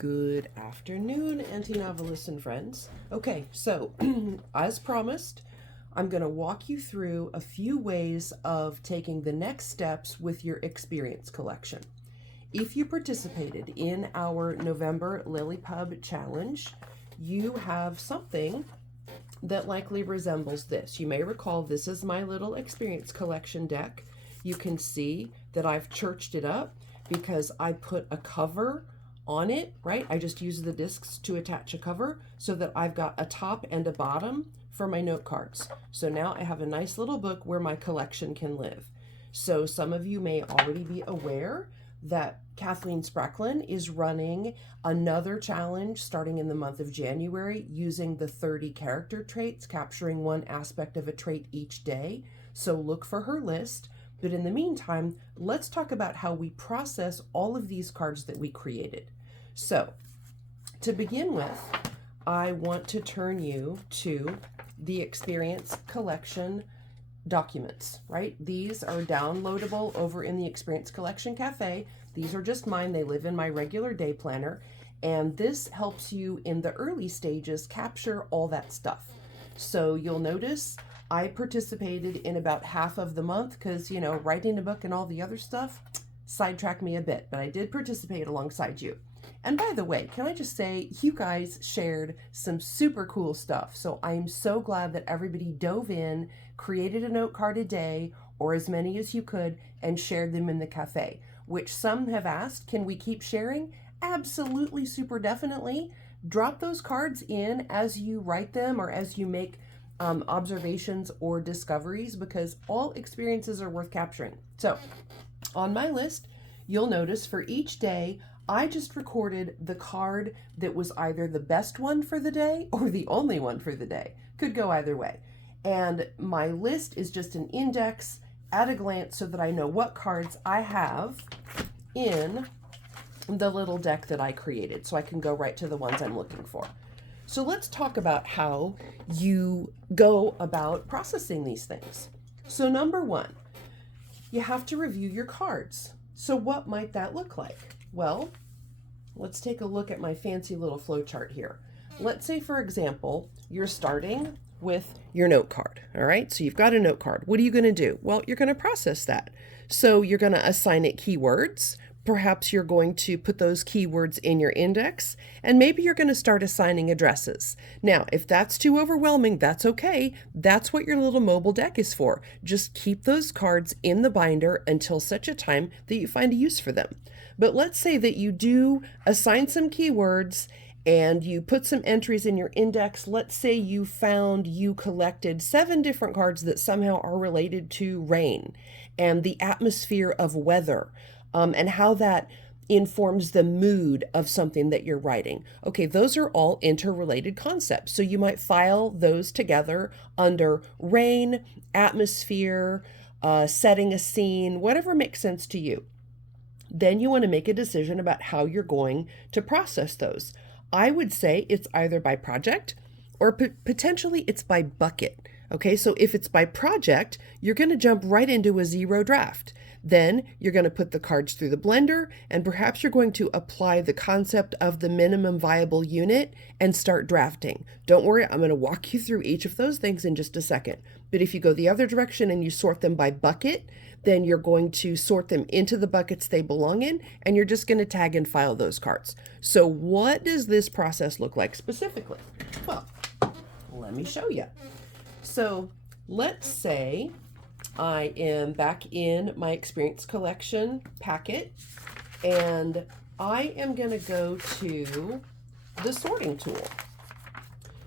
Good afternoon, anti-novelists and friends. Okay, so as promised, I'm going to walk you through a few ways of taking the next steps with your experience collection. If you participated in our November LiLLiPub challenge, you have something that likely resembles this. You may recall this is my little experience collection deck. You can see that I've churched it up because I put a cover on it, right? I just use the discs to attach a cover so that I've got a top and a bottom for my note cards. So now I have a nice little book where my collection can live. So some of you may already be aware that Kathleen Spracklin is running another challenge starting in the month of January using the 30 character traits, capturing one aspect of a trait each day. So look for her list. But in the meantime, let's talk about how we process all of these cards that we created. So to begin with, I want to turn you to the experience collection documents, right? These are downloadable over in the Experience Collection Cafe. These are just mine. They live in my regular day planner. And this helps you in the early stages capture all that stuff. So you'll notice I participated in about half of the month because, you know, writing a book and all the other stuff sidetracked me a bit, but I did participate alongside you. And by the way, can I just say, you guys shared some super cool stuff. So I'm so glad that everybody dove in, created a note card a day, or as many as you could, and shared them in the cafe, which some have asked, can we keep sharing? Absolutely, super definitely. Drop those cards in as you write them or as you make observations or discoveries, because all experiences are worth capturing. So on my list, you'll notice for each day, I just recorded the card that was either the best one for the day or the only one for the day. Could go either way. And my list is just an index at a glance so that I know what cards I have in the little deck that I created, so I can go right to the ones I'm looking for. So let's talk about how you go about processing these things. So number one, you have to review your cards. So what might that look like? Well, let's take a look at my fancy little flow chart here. Let's say, for example, you're starting with your note card, all right? So you've got a note card. What are you going to do? Well, you're going to process that. So you're going to assign it keywords. Perhaps you're going to put those keywords in your index, and maybe you're going to start assigning addresses. Now, if that's too overwhelming, that's okay. That's what your little mobile deck is for. Just keep those cards in the binder until such a time that you find a use for them. But let's say that you do assign some keywords and you put some entries in your index. Let's say you collected 7 different cards that somehow are related to rain and the atmosphere of weather, and how that informs the mood of something that you're writing. Okay, those are all interrelated concepts. So you might file those together under rain, atmosphere, setting a scene, whatever makes sense to you. Then you want to make a decision about how you're going to process those. I would say it's either by project or potentially it's by bucket. Okay, so if it's by project, you're going to jump right into a 0 draft. Then you're going to put the cards through the blender, and perhaps you're going to apply the concept of the minimum viable unit and start drafting. Don't worry, I'm going to walk you through each of those things in just a second. But if you go the other direction and you sort them by bucket, then you're going to sort them into the buckets they belong in, and you're just going to tag and file those cards. So what does this process look like specifically? Well, let me show you. So let's say I am back in my experience collection packet, and I am going to go to the sorting tool.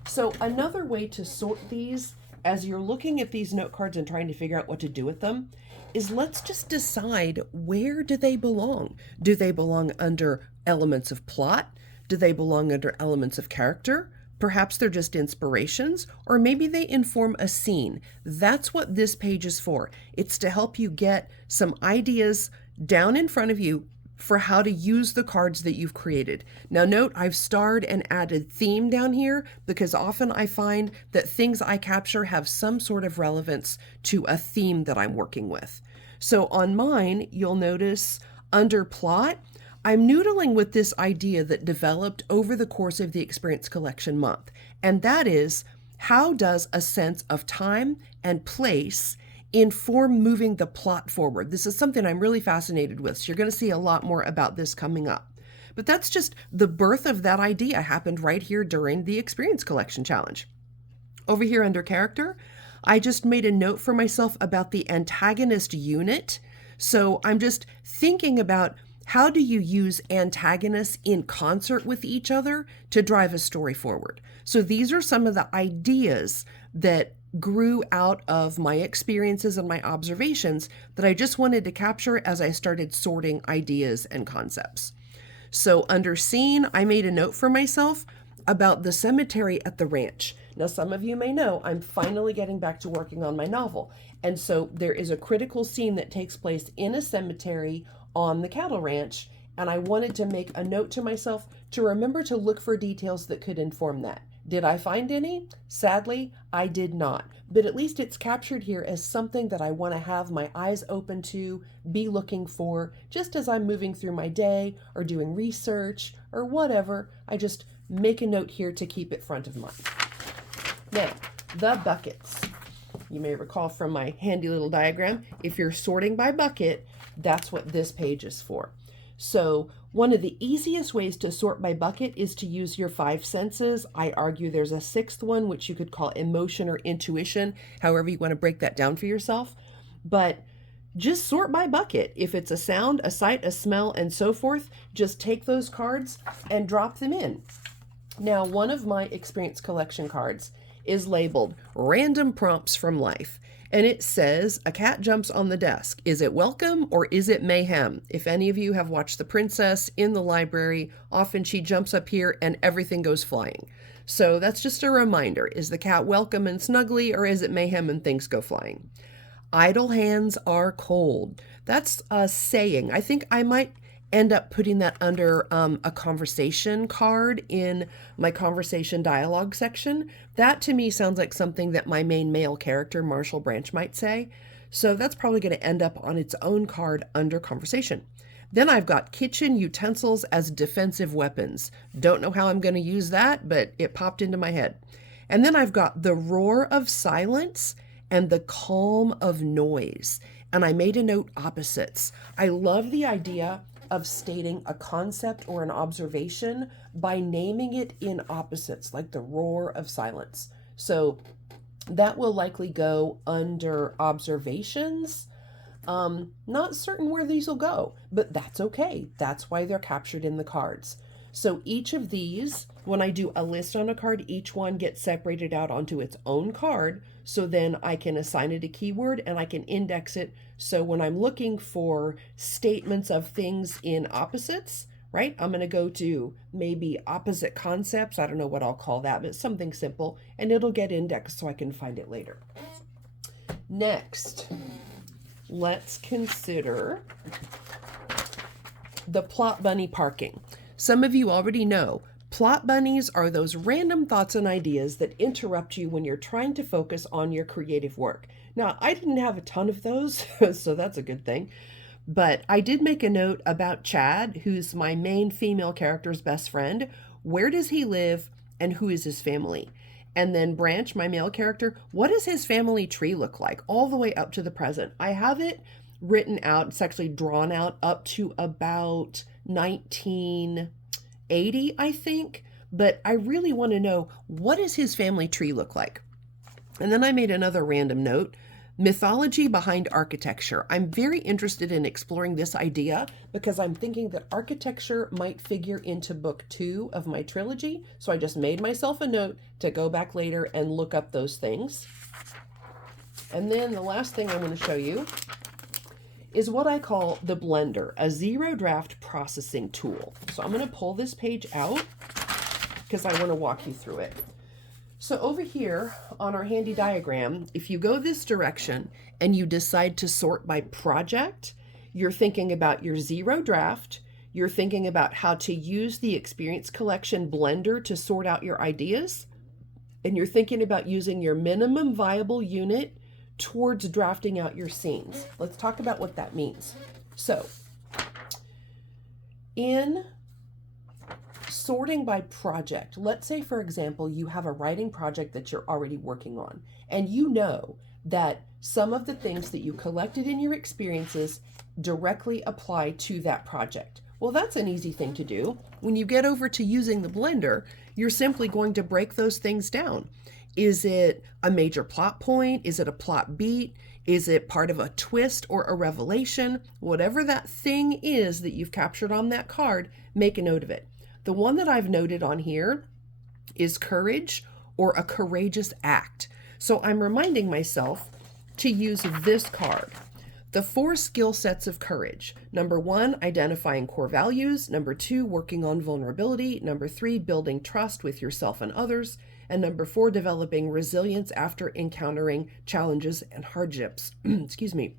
So another way to sort these as you're looking at these note cards and trying to figure out what to do with them is, let's just decide, where do they belong? Do they belong under elements of plot? Do they belong under elements of character? Perhaps they're just inspirations, or maybe they inform a scene. That's what this page is for. It's to help you get some ideas down in front of you for how to use the cards that you've created. Now note, I've starred and added theme down here because often I find that things I capture have some sort of relevance to a theme that I'm working with. So on mine, you'll notice under plot, I'm noodling with this idea that developed over the course of the Experience Collection month, and that is, how does a sense of time and place inform moving the plot forward? This is something I'm really fascinated with, so you're going to see a lot more about this coming up. But that's just the birth of that idea happened right here during the Experience Collection Challenge. Over here under character, I just made a note for myself about the antagonist unit. So I'm just thinking about, how do you use antagonists in concert with each other to drive a story forward? So these are some of the ideas that grew out of my experiences and my observations that I just wanted to capture as I started sorting ideas and concepts. So under scene, I made a note for myself about the cemetery at the ranch. Now, some of you may know I'm finally getting back to working on my novel. And so there is a critical scene that takes place in a cemetery on the cattle ranch. And I wanted to make a note to myself to remember to look for details that could inform that. Did I find any? Sadly, I did not. But at least it's captured here as something that I want to have my eyes open to, be looking for, just as I'm moving through my day or doing research or whatever. I just make a note here to keep it front of mind. Now, the buckets. You may recall from my handy little diagram, if you're sorting by bucket, that's what this page is for. So one of the easiest ways to sort by bucket is to use your 5 senses. I argue there's a 6th one, which you could call emotion or intuition, however you want to break that down for yourself. But just sort by bucket. If it's a sound, a sight, a smell, and so forth, just take those cards and drop them in. Now, one of my Experience Collection cards is labeled Random Prompts from Life. And it says, a cat jumps on the desk. Is it welcome or is it mayhem? If any of you have watched The Princess in the library, often she jumps up here and everything goes flying. So that's just a reminder. Is the cat welcome and snuggly, or is it mayhem and things go flying? Idle hands are cold. That's a saying. I think I might end up putting that under a conversation card in my conversation dialogue section. That to me sounds like something that my main male character, Marshall Branch, might say. So that's probably going to end up on its own card under conversation. Then I've got kitchen utensils as defensive weapons. Don't know how I'm going to use that, but it popped into my head. And then I've got the roar of silence and the calm of noise. And I made a note opposites. I love the idea of stating a concept or an observation by naming it in opposites, like the roar of silence. So that will likely go under observations. Not certain where these will go, but that's okay. That's why they're captured in the cards. So each of these, when I do a list on a card, each one gets separated out onto its own card. So then I can assign it a keyword and I can index it. So when I'm looking for statements of things in opposites, right, I'm going to go to maybe opposite concepts. I don't know what I'll call that, but something simple, and it'll get indexed so I can find it later. Next, let's consider the plot bunny parking. Some of you already know plot bunnies are those random thoughts and ideas that interrupt you when you're trying to focus on your creative work. Now, I didn't have a ton of those, so that's a good thing. But I did make a note about Chad, who's my main female character's best friend. Where does he live and who is his family? And then Branch, my male character, what does his family tree look like all the way up to the present? I have it written out. It's actually drawn out up to about 1980, I think. But I really want to know, what does his family tree look like? And then I made another random note. Mythology behind architecture. I'm very interested in exploring this idea because I'm thinking that architecture might figure into book 2 of my trilogy. So I just made myself a note to go back later and look up those things. And then the last thing I'm going to show you is what I call the Blender, a zero draft processing tool. So I'm going to pull this page out because I want to walk you through it. So over here on our handy diagram, if you go this direction and you decide to sort by project, you're thinking about your zero draft, you're thinking about how to use the Experience Collection Blender to sort out your ideas, and you're thinking about using your minimum viable unit towards drafting out your scenes. Let's talk about what that means. So In sorting by project, let's say, for example, you have a writing project that you're already working on, and you know that some of the things that you collected in your experiences directly apply to that project. Well, that's an easy thing to do. When you get over to using the blender, you're simply going to break those things down. Is it a major plot point? Is it a plot beat? Is it part of a twist or a revelation? Whatever that thing is that you've captured on that card, make a note of it. The one that I've noted on here is courage or a courageous act. So I'm reminding myself to use this card. The 4 skill sets of courage. Number 1, identifying core values. Number 2, working on vulnerability. Number 3, building trust with yourself and others. And number 4, developing resilience after encountering challenges and hardships. Excuse me.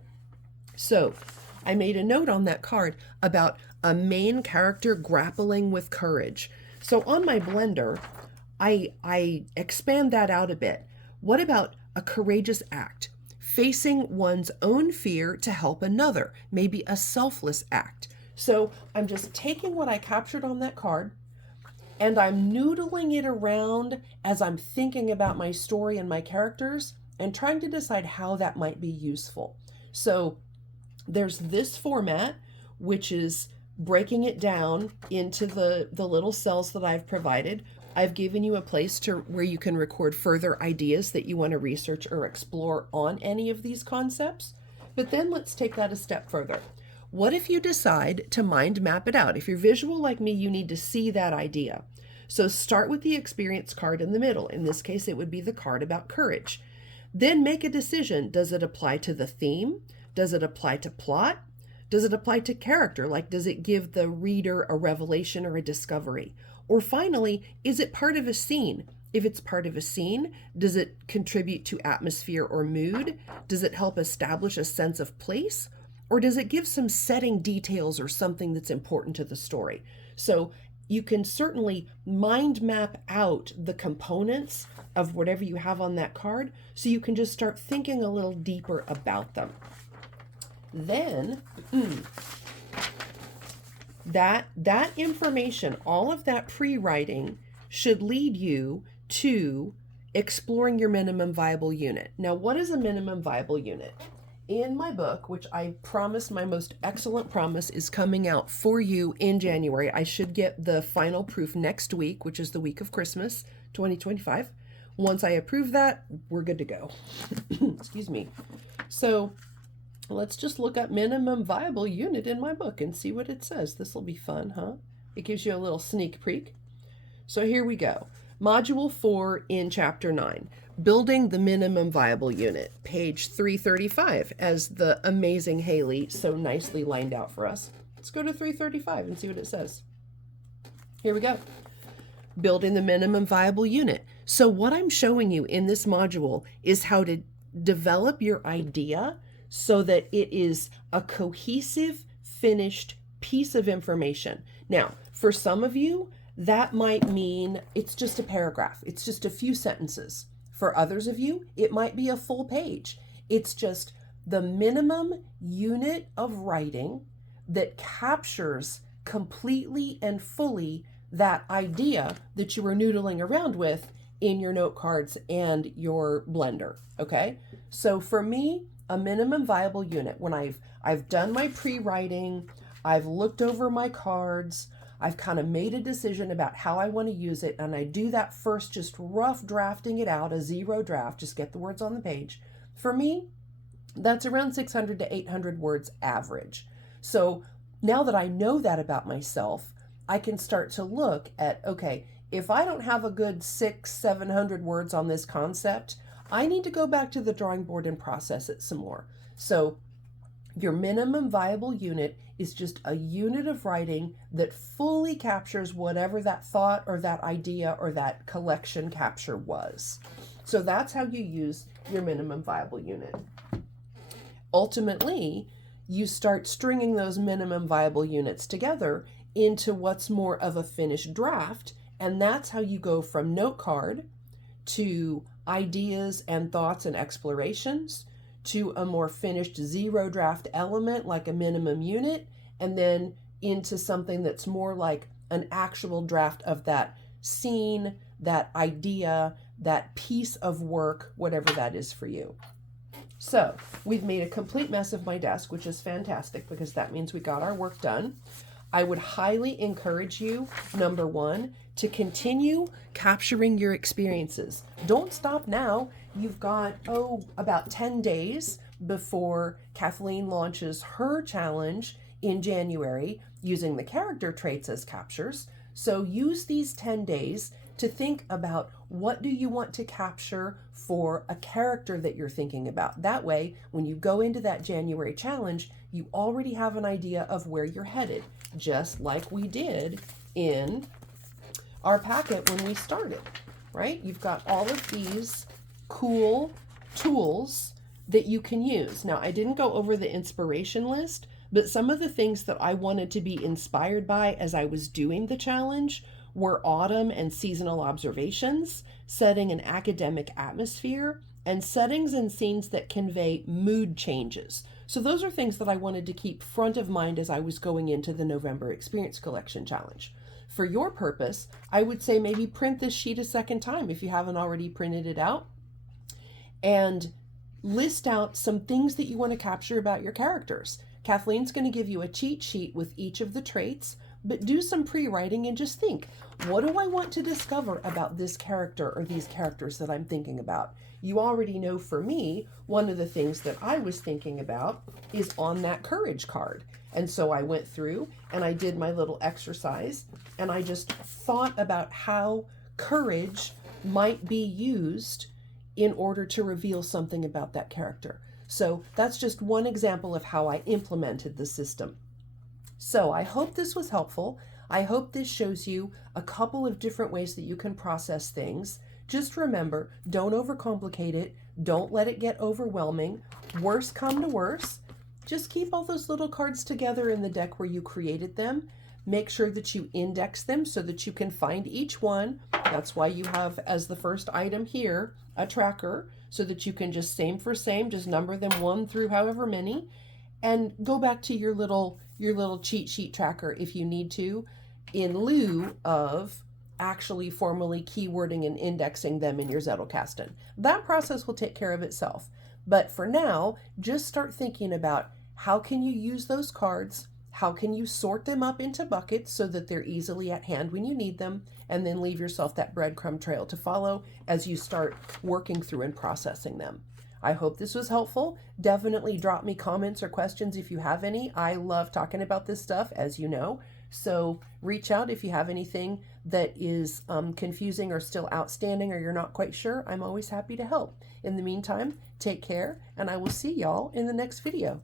So I made a note on that card about a main character grappling with courage. So on my blender, I expand that out a bit. What about a courageous act? Facing one's own fear to help another, maybe a selfless act. So I'm just taking what I captured on that card and I'm noodling it around as I'm thinking about my story and my characters and trying to decide how that might be useful. So there's this format, which is breaking it down into the little cells that I've provided. I've given you a place where you can record further ideas that you want to research or explore on any of these concepts. But then let's take that a step further. What if you decide to mind map it out? If you're visual like me, you need to see that idea. So start with the experience card in the middle. In this case, it would be the card about courage. Then make a decision. Does it apply to the theme? Does it apply to plot? Does it apply to character? Like, does it give the reader a revelation or a discovery? Or finally, is it part of a scene? If it's part of a scene, does it contribute to atmosphere or mood? Does it help establish a sense of place? Or does it give some setting details or something that's important to the story? So you can certainly mind map out the components of whatever you have on that card so you can just start thinking a little deeper about them. Then that information, all of that pre-writing should lead you to exploring your minimum viable unit. Now, what is a minimum viable unit? In my book, which I promise, my most excellent promise, is coming out for you in January. I should get the final proof next week, which is the week of Christmas 2025. Once I approve that, we're good to go. Excuse me. So let's just look up minimum viable unit in my book and see what it says. This will be fun, huh? It gives you a little sneak peek. So here we go. Module 4 in Chapter 9. Building the minimum viable unit. Page 335, as the amazing Haley so nicely lined out for us. Let's go to 335 and see what it says. Here we go. Building the minimum viable unit. So what I'm showing you in this module is how to develop your idea so that it is a cohesive, finished piece of information. Now, for some of you, that might mean it's just a paragraph. It's just a few sentences. For others of you, it might be a full page. It's just the minimum unit of writing that captures completely and fully that idea that you were noodling around with in your note cards and your blender, okay? So for me, a minimum viable unit, when I've done my pre-writing, I've looked over my cards, I've kind of made a decision about how I want to use it, and I do that first, just rough drafting it out, a zero draft, just get the words on the page. For me, that's around 600 to 800 words average. So now that I know that about myself, I can start to look at, okay, if I don't have a good 600-700 words on this concept, I need to go back to the drawing board and process it some more. So your minimum viable unit is just a unit of writing that fully captures whatever that thought or that idea or that collection capture was. So that's how you use your minimum viable unit. Ultimately, you start stringing those minimum viable units together into what's more of a finished draft, and that's how you go from note card to ideas and thoughts and explorations to a more finished zero draft element like a minimum unit, and then into something that's more like an actual draft of that scene, that idea, that piece of work, whatever that is for you. So we've made a complete mess of my desk, which is fantastic because that means we got our work done. I would highly encourage you, number one, to continue capturing your experiences. Don't stop now. You've got, about 10 days before Kathleen launches her challenge in January using the character traits as captures. So use these 10 days to think about what do you want to capture for a character that you're thinking about. That way, when you go into that January challenge, you already have an idea of where you're headed, just like we did in our packet when we started, right? You've got all of these cool tools that you can use. Now, I didn't go over the inspiration list, but some of the things that I wanted to be inspired by as I was doing the challenge were autumn and seasonal observations, setting an academic atmosphere, and settings and scenes that convey mood changes. So those are things that I wanted to keep front of mind as I was going into the November Experience Collection Challenge. For your purpose, I would say maybe print this sheet a second time if you haven't already printed it out, and list out some things that you want to capture about your characters. Kathleen's going to give you a cheat sheet with each of the traits, but do some pre-writing and just think, what do I want to discover about this character or these characters that I'm thinking about? You already know for me, one of the things that I was thinking about is on that courage card. And so I went through and I did my little exercise and I just thought about how courage might be used in order to reveal something about that character. So that's just one example of how I implemented the system. So I hope this was helpful. I hope this shows you a couple of different ways that you can process things. Just remember, don't overcomplicate it. Don't let it get overwhelming. Worst come to worst, just keep all those little cards together in the deck where you created them. Make sure that you index them so that you can find each one. That's why you have, as the first item here, a tracker, so that you can just same for same, just number them 1 through however many, and go back to your little cheat sheet tracker if you need to, in lieu of actually formally keywording and indexing them in your Zettelkasten. That process will take care of itself. But for now, just start thinking about how can you use those cards, how can you sort them up into buckets so that they're easily at hand when you need them, and then leave yourself that breadcrumb trail to follow as you start working through and processing them. I hope this was helpful. Definitely drop me comments or questions if you have any. I love talking about this stuff, as you know. So reach out if you have anything that is confusing or still outstanding or you're not quite sure. I'm always happy to help. In the meantime, take care, and I will see y'all in the next video.